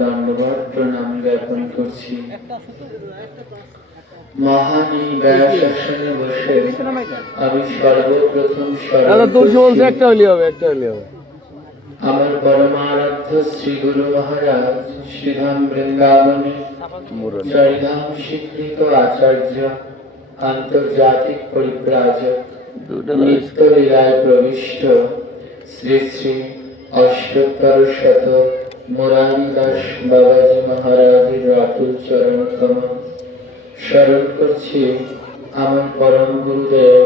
দণ্ডবত প্রণাম জ্ঞাপন করছি। মহান এই ব্যাসাসনে বসে আমি সর্বপ্রথম আমার পরমারাধ্য শ্রী গুরু মহারাজ শ্রীধাম বৃন্দাবনে চারিধাম স্বীকৃত আচার্য আন্তর্জাতিক পরিব্রাজক নিত্য লীলায় প্রবিষ্ট শ্রী শ্রী অষ্টোত্তর শত মুরারি দাস বাবাজি মহারাজের রাতুল চরণ কমল স্মরণ করছি। আমার পরম গুরুদেব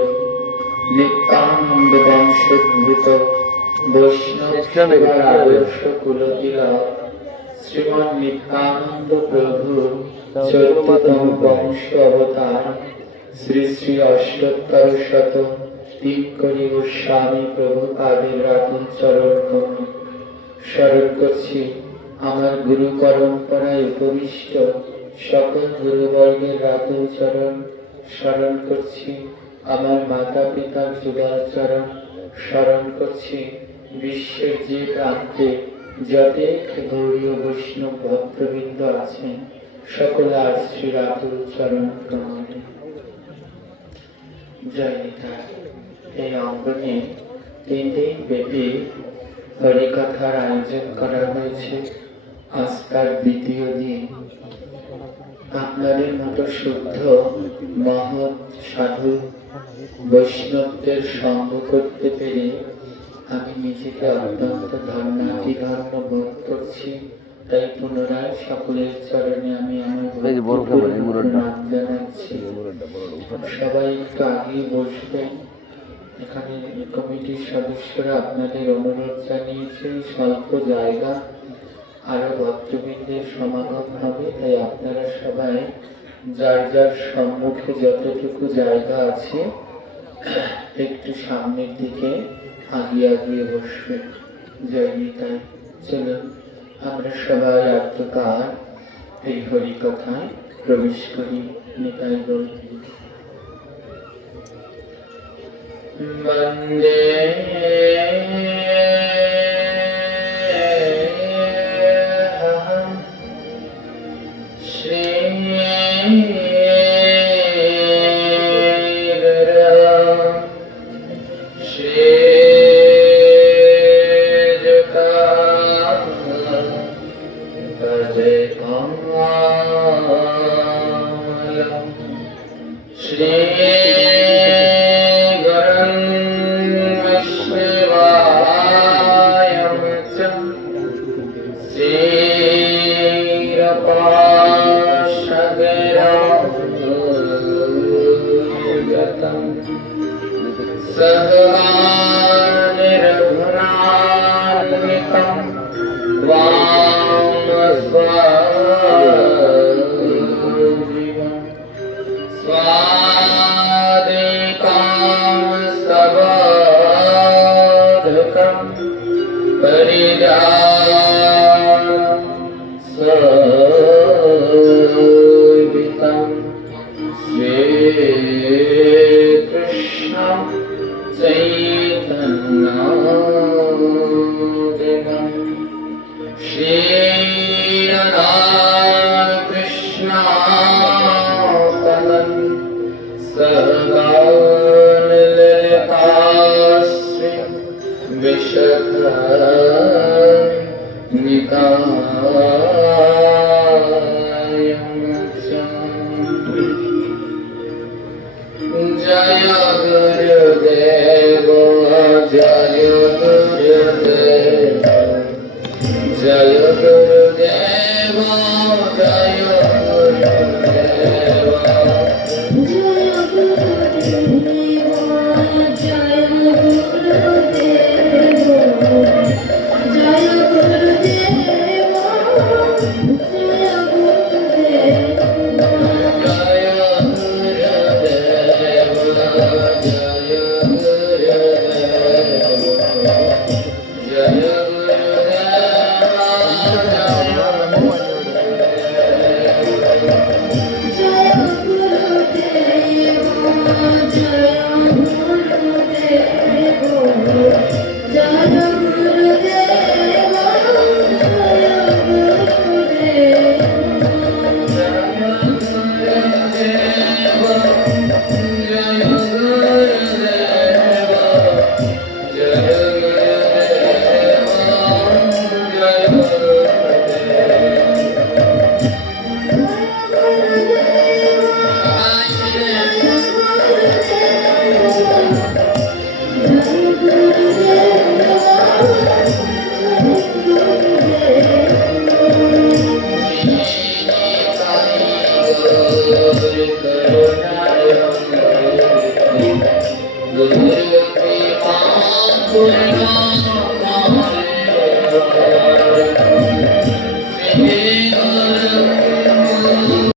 নিত্যানন্দ বংশোদ্ভূত বৈষ্ণব সেবার আদর্শ কুলতিলক শ্রীমান নিত্যানন্দ প্রভু 14তম বংশ অবতার শ্রী শ্রী অষ্টোত্তর শত তিনকরি গোস্বামী প্রভুপাদের রাতুল চরণ কমল স্মরণ করছি। আমার গুরু পরম্পরায় উপবিষ্ট সকল গুরুবর্গের রাতুল চরণ স্মরণ করছি। আমার মাতা পিতার যুগল চরণ স্মরণ করছি। বিশ্বের যে প্রান্তে যতেক গৌরীয় বৈষ্ণব ভক্তবৃন্দ আছেন সকলার শ্রী রাতুল চরণ কমলে জয় নিতাই। এই অঙ্গনে 3 দিন ব্যাপী হরিকথার আয়োজন করা হয়েছে। আজ তার দ্বিতীয় দিন। আপনাদের মতো শুদ্ধ মহৎ সাধু বৈষ্ণবদের সঙ্গ করতে পেরে আমি নিজেকে অত্যন্ত ধন্য বোধ করছি। তাই পুনরায় সকলের চরণে আমি আমার প্রণাম জানাচ্ছি। সবাই একটু আগেই বসবেন। এখানে কমিটির সদস্যরা আপনাদের অনুরোধ জানিয়েছে স্বল্প জায়গা আরো ভক্তবৃন্দের সমাগম হবে, তাই আপনারা সবাই যার যার সম্মুখে যতটুকু জায়গা আছে একটু সামনের দিকে আগিয়ে বসবেন। জয় নিতাই। চলুন আমরা সবাই আত্মকার এই হরিকথায় প্রবেশ করি। নিতাই বল। বন্দে